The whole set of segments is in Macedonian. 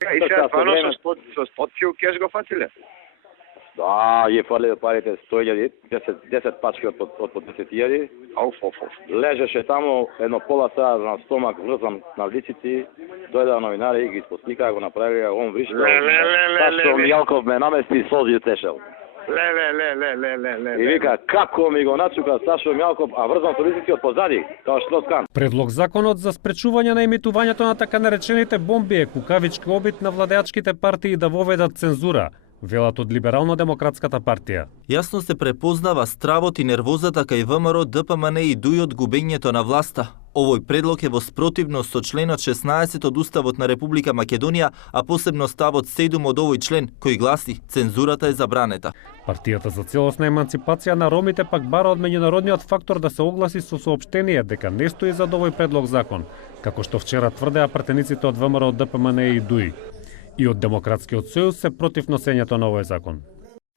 И сега стварно со спотфил кеш го фатиле? Да, ја фале парите 100.000, 10 пачки од по 10.000. Ауф. Лежеше таму едно пола саат на стомак врзан на лицици, дојдаа новинари и ги спосликаа, го направија, он вришкал. Сашо Мијалков ме намести и солзи тешел. И вика, како ми го начука Сашо Мијалков, а врзан со лицици од позади, као Штроскан. Предлог законот за спречување на емитувањето на така наречените бомби е кукавички обид на владеачките партии да воведат цензура, велат од Либерално-демократската партија. Јасно се препознава стравот и нервозата кај ВМРО, ДПМН и ДУИ од губењето на власта. Овој предлог е во спротивност со членот 16 од Уставот на Република Македонија, а посебно ставот 7 од овој член, кој гласи цензурата е забранета. Партијата за целосна еманципација на ромите пак бара од меѓународниот фактор да се огласи со соопштение дека не стои за овој предлог закон, како што вчера тврдеа пратениците од ВМРО, ДПМН и ДУИ. И од Демократскиот сојуз се против носењето на овој закон.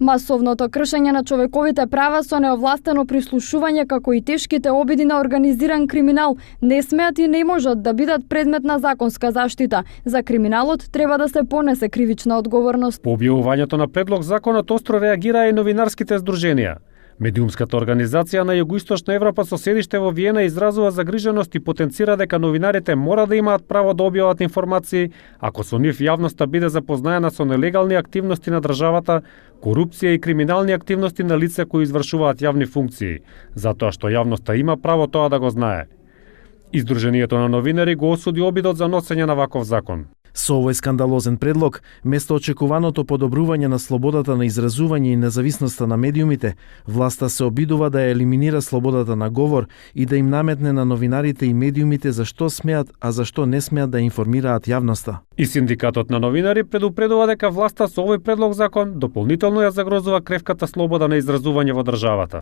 Масовното кршење на човековите права со неовластено прислушување, како и тешките обиди на организиран криминал, не смеат и не можат да бидат предмет на законска заштита. За криминалот треба да се понесе кривична одговорност. По објавувањето на предлог законот остро реагираа и новинарските здруженија. Медиумската организација на Југоисточна Европа со седиште во Виена изразува загриженост и потенцира дека новинарите мора да имаат право да објават информации ако со нив јавноста биде запознаена со нелегални активности на државата, корупција и криминални активности на лица кои извршуваат јавни функции, затоа што јавноста има право тоа да го знае. Издруженијето на новинари го осуди обидот за носење на ваков закон. Со овој скандалозен предлог, место очекуваното подобрување на слободата на изразување и независноста на медиумите, власта се обидува да ја елиминира слободата на говор и да им наметне на новинарите и медиумите за што смеат, а за што не смеат да информираат јавноста. И синдикатот на новинари предупредува дека власта со овој предлог закон дополнително ја загрозува кревката слобода на изразување во државата.